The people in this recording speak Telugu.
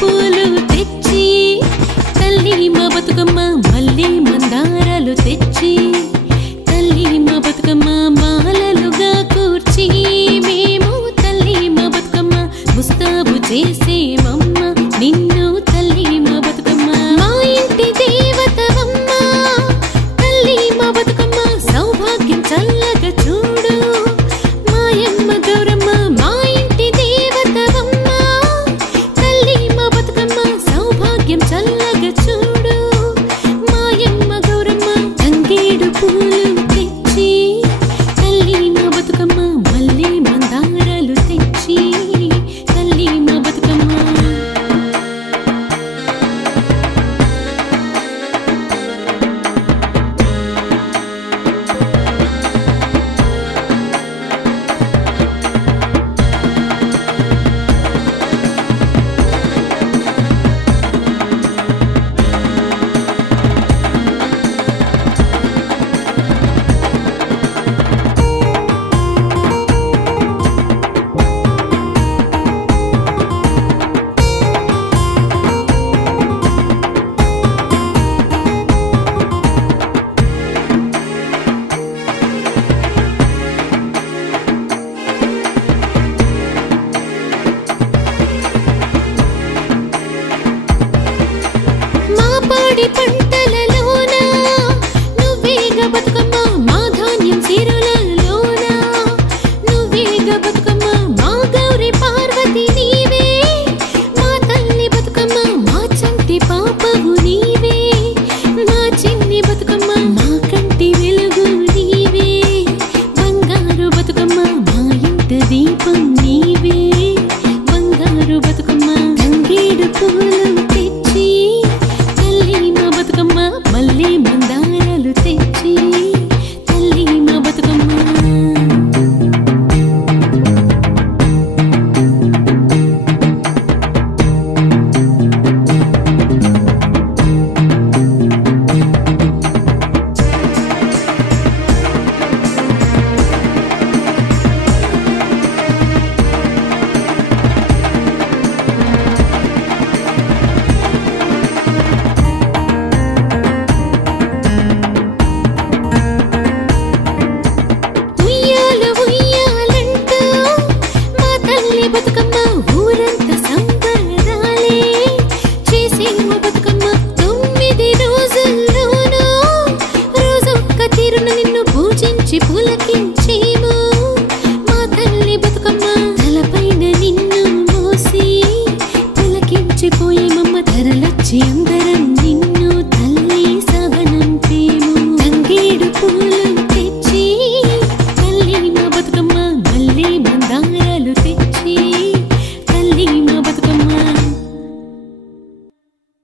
పూలు తెచ్చి తల్లి మా బతుకమ్మ మళ్ళీ మందారాలు తెచ్చి తల్లి మా బతుకమ్మ మాలలుగా కూర్చి మేము తల్లి మా బతుకమ్మ ముస్తాబు చేసేమమ్మ నిన్ను తల్లి మా బతుకమ్మ మా ఇంటి దేవతవమ్మ తల్లి మా బతుకమ్మ సౌభాగ్యం చల్లగా చూడు మాయమ్మ గౌరమ్మ మా ఇంటి దేవతవమ్మ తల్లి మా బతుకమ్మ సౌభాగ్యం చల్లగా చూడు మాయమ్మ గౌరమ్మ తంగేడు పూలు తెచ్చి తల్లి మా బతుకమ్మ మళ్ళీ మందారాలు తెచ్చి తల్లి మా బతుకమ్మ పంటలలోన నువ్వేగ బతుకమ్మ మా ధాన్యం సిరులలోన నువ్వేగ బతుకమ్మ మా గౌరి పార్వతి నీవే మా తల్లి బతుకమ్మ మా చంటి పాపవు నీవే మా చిన్ని బతుకమ్మ మా కంటి వెలుగు నీవే బంగారు బతుకమ్మ మా ఇంట దీపం నీవే బంగారు బతుకమ్మ తంగేడు పూలు తెచ్చి మళ్ళీ మందారాలు తెచ్చి తల్లి మా బతుకమ్మ బతుకమ్మ ఊరంతా సంబరాలే చేసేమో బతుకమ్మ 9 రోజుల్లోనూ రోజొక్క తీరున నిన్ను పూజించి పులకించి